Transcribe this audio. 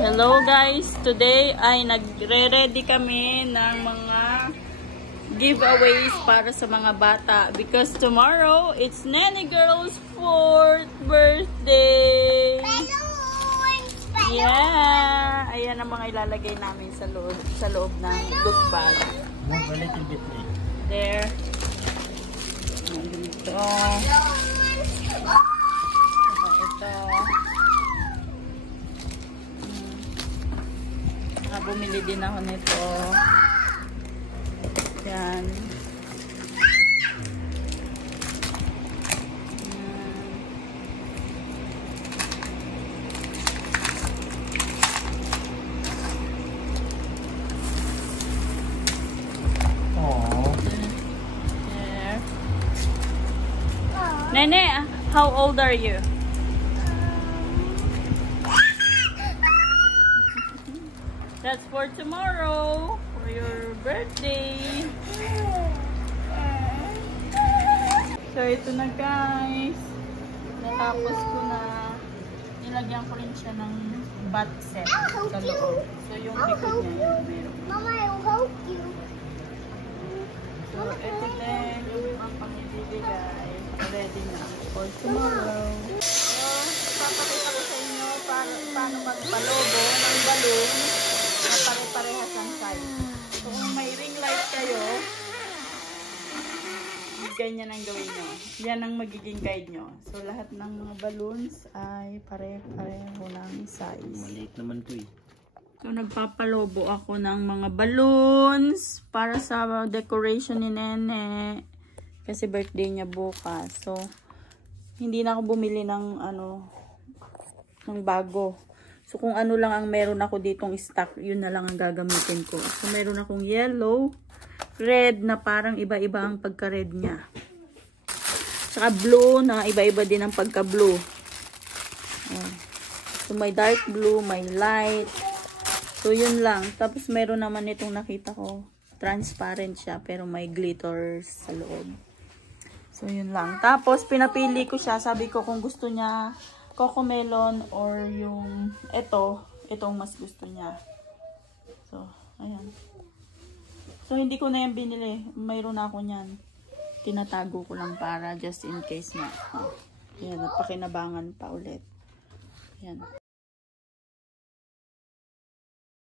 hello guys. Today ay nagre-ready kami ng mga giveaways para sa mga bata because tomorrow it's Nene Girl's 4th birthday. Yeah, ayan ang mga ilalagay namin sa loob ng book bag. Move a little bit. There. Dito. Ito. Bumili din ako nito. Yan. Nene, how old are you? That's for tomorrow, for your birthday. So, ito na guys. Natapos ko na. Nilagyan ko rin siya ng bat set sa loob. So, yung likod niya yun, meron. Mama, I will help you. So, ito din yung mga pangibibigay. Ready na for tomorrow. So, papakita ko sa inyo paano magpalobo ng balloon na pare-parehas ang size. So, kung may ring light kayo, ganyan ang gawin nyo. Yan ang magiging guide nyo. So, lahat ng mga balloons ay pare-pareho ng size. Maliit naman to eh. So, nagpapalobo ako ng mga balloons para sa decoration ni Nene. Kasi birthday niya bukas. So, hindi na ako bumili ng ng bago. So, kung ano lang ang meron ako ditong stock, yun na lang ang gagamitin ko. So, meron akong yellow, red na parang iba-iba ang pagka-red niya. Saka blue na iba-iba din ang pagka-blue. So, may dark blue, may light. So, yun lang. Tapos, meron naman itong nakita ko. Transparent siya, pero may glitters sa loob. So, yun lang. Tapos, pinapili ko siya. Sabi ko kung gusto niya cocomelon or yung itong mas gusto niya. So, ayan. So, hindi ko na yan binili. Mayroon na ako niyan. Tinatago ko lang para just in case na. Ayan, napakinabangan pa ulit. Ayan.